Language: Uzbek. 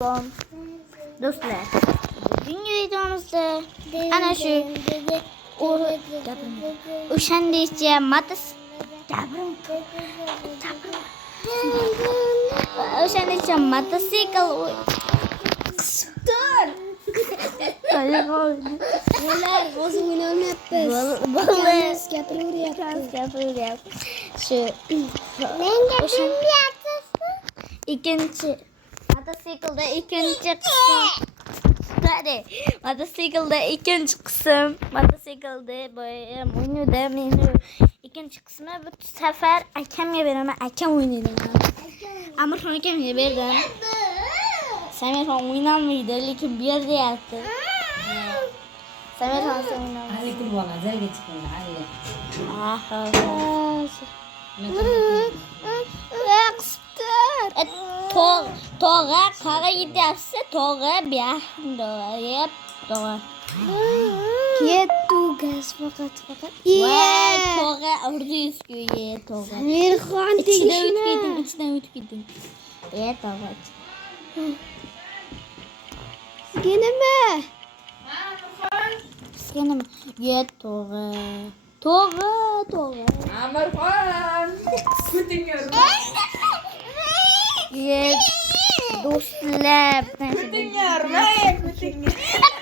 Do'stlar, bugungi videomizda ana shu o'shandaycha mototsikl Bolalar hozir o'ynayapmiz. Bolalar Gapiryapti. shu ikkinchi mototsiklda ikkinchi qism. Hadi, mototsiklda ikkinchi qism. Mototsiklda boyam o'ynadim. Endi ikkinchi qismi bu safar akamga beraman. Akam o'ynaydi. Amirxon akamga berdim. Samirxon o'ynamaydi, lekin beryapti. Samirxon o'ynamaydi. Hadi kul bola, zalga chiqing, hadi. Tog'a qara yetyapsa, tog'a buyoqda yeb, tog'a. Kettu gaz faqat. Voy, tog'a urdizku ye, tog'a. Samirxon Ichidan o'tib ketding. Tog'a. Sizga nima? Sizga nima? Ye, tog'a. Tog'a. Amirxon! Kutinglar. Ye, do'stlar. Kutinglar, kutinglar.